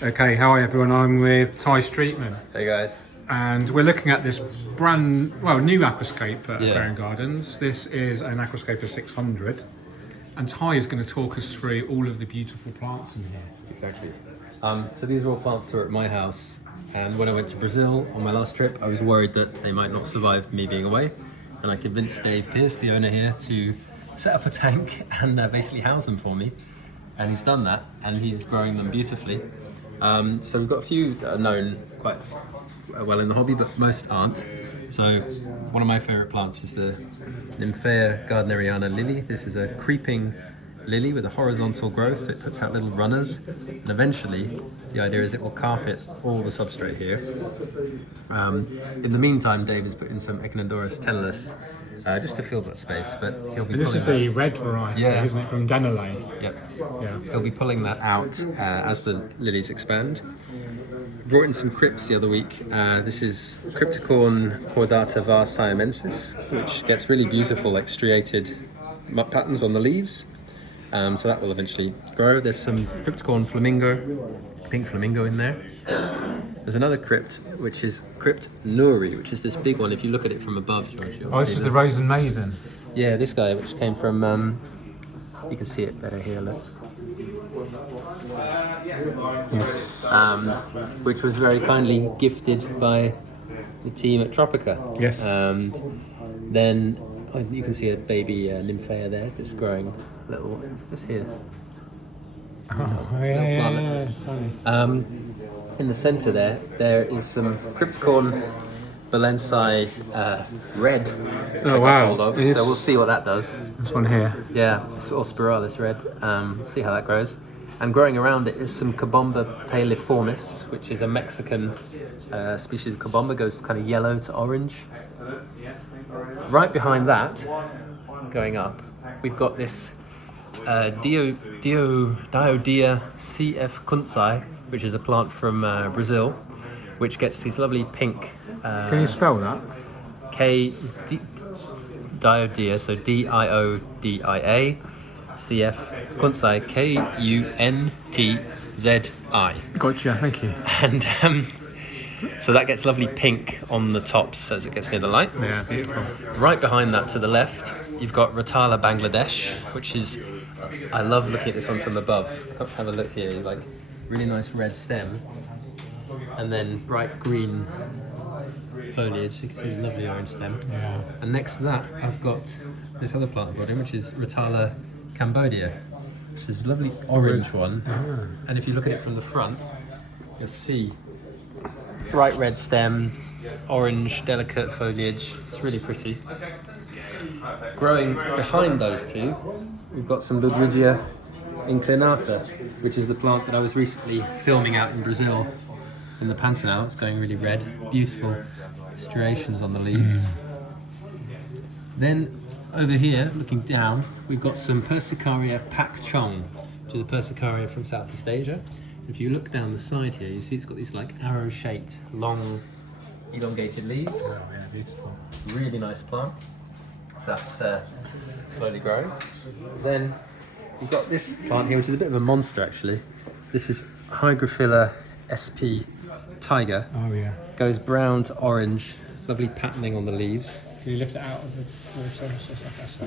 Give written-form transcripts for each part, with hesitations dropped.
Okay, hi everyone, I'm with Tai Strietman Hey guys. and we're looking at this new aquascape at Aquarium Gardens. This is an Aquascaper 600 and Tai is going to talk us through all of the beautiful plants in here. Exactly. So these are all plants that are at my house, and when I went to Brazil on my last trip I was worried that they might not survive me being away, and I convinced Dave Pierce, the owner here, to set up a tank and basically house them for me, and he's done that and he's growing them beautifully. So we've got a few that are known quite well in the hobby, but most aren't. So one of my favourite plants is the Nymphaea Ariana lily. This is a creeping lily with a horizontal growth, so it puts out little runners, and eventually the idea is it will carpet all the substrate here. In the meantime, Dave is putting some Echinodorus tenuis just to fill that space, but he'll be This is the red variety, isn't it, from Danelay? Yep. Yeah. He'll be pulling that out as the lilies expand. Brought in some crypts the other week. This is Crypticorn Cordata Varsimensis, which gets really beautiful, like striated patterns on the leaves. So that will eventually grow. There's some Crypticorn flamingo, pink flamingo in there. There's another crypt, which is Crypt Nuri, which is this big one. If you look at it from above, George, you'll Oh, this is the Rosen Maiden. Yeah, this guy, which came from, you can see it better here, look. Yes. Which was very kindly gifted by the team at Tropica. Yes. And then you can see a baby Nymphaea there, just growing little, just here. Oh, yeah. Funny. In the centre there is some Crypticorn Balenci red. Oh wow. So we'll see what that does. This one here. Yeah, it's all spiralis red. See how that grows. And growing around it is some Kabomba Palefornis, which is a Mexican species of Kabomba, goes kind of yellow to orange. Right behind that, going up, we've got this Diodia CF Kunzai, which is a plant from Brazil, which gets these lovely pink. Can you spell that? Diodia, so Diodia, CF Kunzai, Kuntzi. Gotcha, thank you. And so that gets lovely pink on the tops as it gets near the light. Yeah, beautiful. Right behind that to the left, you've got Retala Bangladesh, which is, I love looking at this one from above. Have a look here, like really nice red stem, and then bright green foliage. You can see the lovely orange stem. Yeah. And next to that, I've got this other plant I brought in, which is Retala Cambodia, which is a lovely orange one. And if you look at it from the front, you'll see bright red stem, orange, delicate foliage. It's really pretty. Growing behind those two, we've got some Ludwigia Inclinator, which is the plant that I was recently filming out in Brazil in the Pantanal. It's going really red, beautiful striations on the leaves. Then over here, looking down, we've got some Persicaria Pak Chong, which is a Persicaria from Southeast Asia. If you look down the side here, you see it's got these like arrow-shaped, long, elongated leaves. Oh yeah, beautiful. Really nice plant. So that's slowly growing. Then you've got this plant here, which is a bit of a monster actually. This is Hygrophila SP Tiger. Oh yeah. Goes brown to orange, lovely patterning on the leaves. Can you lift it out of the surface?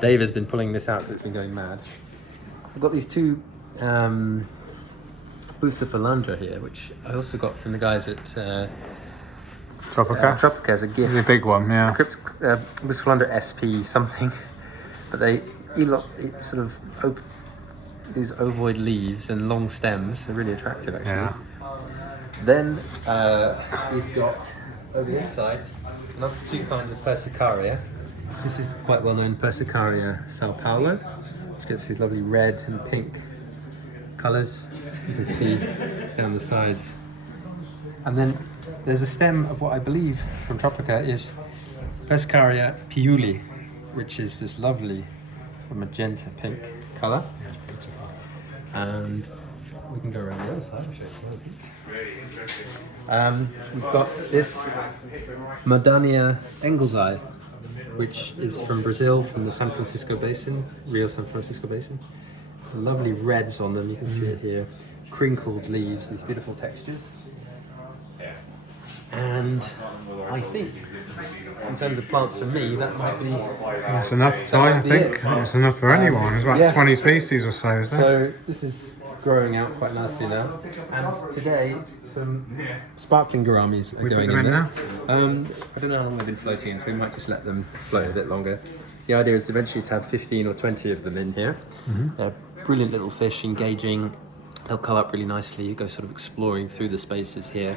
Dave has been pulling this out because it's been going mad. I've got these two Bucephalandra here, which I also got from the guys at Tropica? Tropica as a gift. The big one, yeah. Bucephalandra SP something, but they sort of open these ovoid leaves and long stems. They're really attractive actually. Yeah. Then we've got over this side another two kinds of Persicaria. This is quite well known Persicaria Sao Paulo, which gets these lovely red and pink colours. You can see down the sides. And then there's a stem of what I believe from Tropica is Persicaria piuli, which is this lovely magenta pink colour. And we can go around the other side. I'll show you some other bits. We've got this Madania Engelsei, which is from Brazil, from the San Francisco Basin, Rio San Francisco Basin. lovely reds on them. You can see it here. Crinkled leaves, these beautiful textures. And I think, in terms of plants for me, that might be... That's enough, Tai, I think. That's enough for anyone. There's about 20 species or so, is there? So this is growing out quite nicely now. And today, some sparkling gouramis are going in there. I don't know how long they've been floating in, so we might just let them float a bit longer. The idea is eventually to have 15 or 20 of them in here. They're brilliant little fish, engaging. They'll curl up really nicely. You go sort of exploring through the spaces here.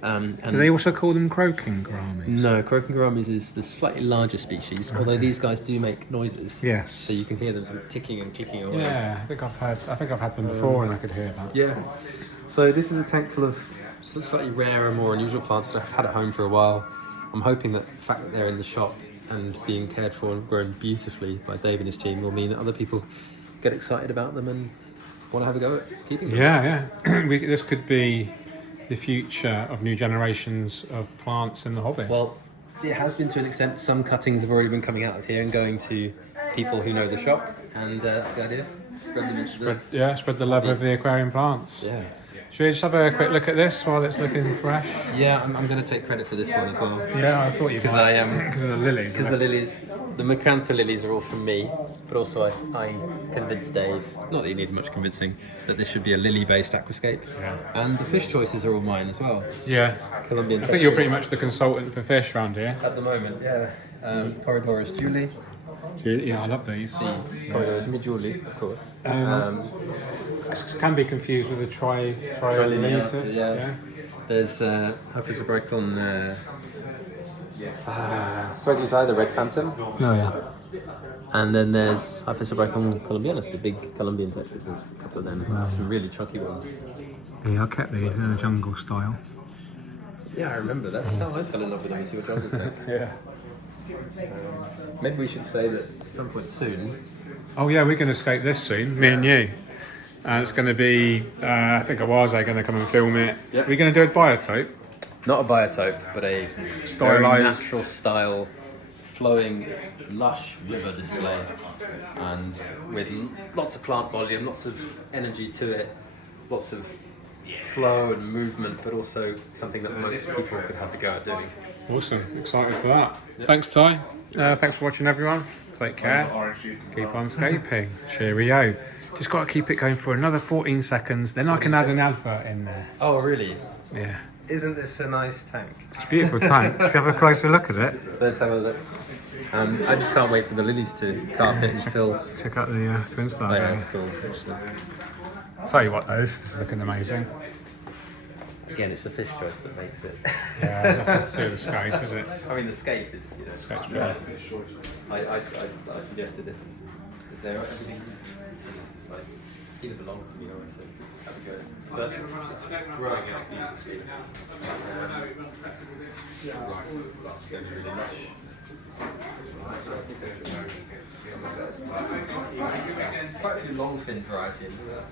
And do they also call them croaking gouramis? No, croaking gouramis is the slightly larger species, although these guys do make noises. Yes. So you can hear them sort of ticking and clicking away. Yeah, I think I've had them before and I could hear that. Yeah. So this is a tank full of slightly rarer, more unusual plants that I've had at home for a while. I'm hoping that the fact that they're in the shop and being cared for and grown beautifully by Dave and his team will mean that other people get excited about them and want to have a go at keeping them. Yeah. This could be the future of new generations of plants in the hobby. Well, it has been to an extent. Some cuttings have already been coming out of here and going to people who know the shop, and that's the idea. Spread them into spread the love of the aquarium plants. Yeah. Should we just have a quick look at this while it's looking fresh? Yeah, I'm going to take credit for this one as well. Yeah, I thought you because I because of the lilies. Because the lilies, the Macrantha lilies are all from me, but also I convinced Dave, not that you need much convincing, that this should be a lily-based aquascape. Yeah. And the fish choices are all mine as well. Yeah. Colombian. I think you're pretty much the consultant for fish around here. At the moment, yeah. Corridorus Julie. Yeah, I love these. Corridorus Midjuli, of course. Can be confused with the Triliniasis. Yeah. There's Hyphosabricon Swaglesai, the red phantom. Oh yeah. And then there's Hyphosabricon colombianus, the big Colombian tetras. There's a couple of them. Some really chunky ones. Yeah, I kept these in a jungle style. Yeah, I remember. That's how I fell in love with them, your jungle tech. Yeah. Maybe we should say that at some point soon. Oh yeah, we're going to escape this soon, me and you. And it's going to be, I think Awaze going to come and film it. Yep. We're going to do a biotope. Not a biotope, but a very natural style, flowing, lush river display. And with lots of plant volume, lots of energy to it, lots of flow and movement, but also something that most people could have a go at doing. Awesome, excited for that. Yep. Thanks, Tai. Thanks for watching, everyone. Take care. Keep on scaping. Cheerio. Just got to keep it going for another 14 seconds, then I can add an advert in there. Oh, really? Yeah. Isn't this a nice tank? It's a beautiful tank. Should we have a closer look at it? Let's have a look. I just can't wait for the lilies to carpet and fill. Check out the twin star. Oh, yeah, that's cool. Tell you what, those is looking amazing. Again, it's the fish choice that makes it. Yeah, that's not to do with the scape, is it? I mean, the scape is, you know. Scape's brilliant. I suggested it. They're everything. It's just like, either belong to me or it's have a go. But it's growing out beautifully. It's going to be really lush. Quite a few long fin variety in that.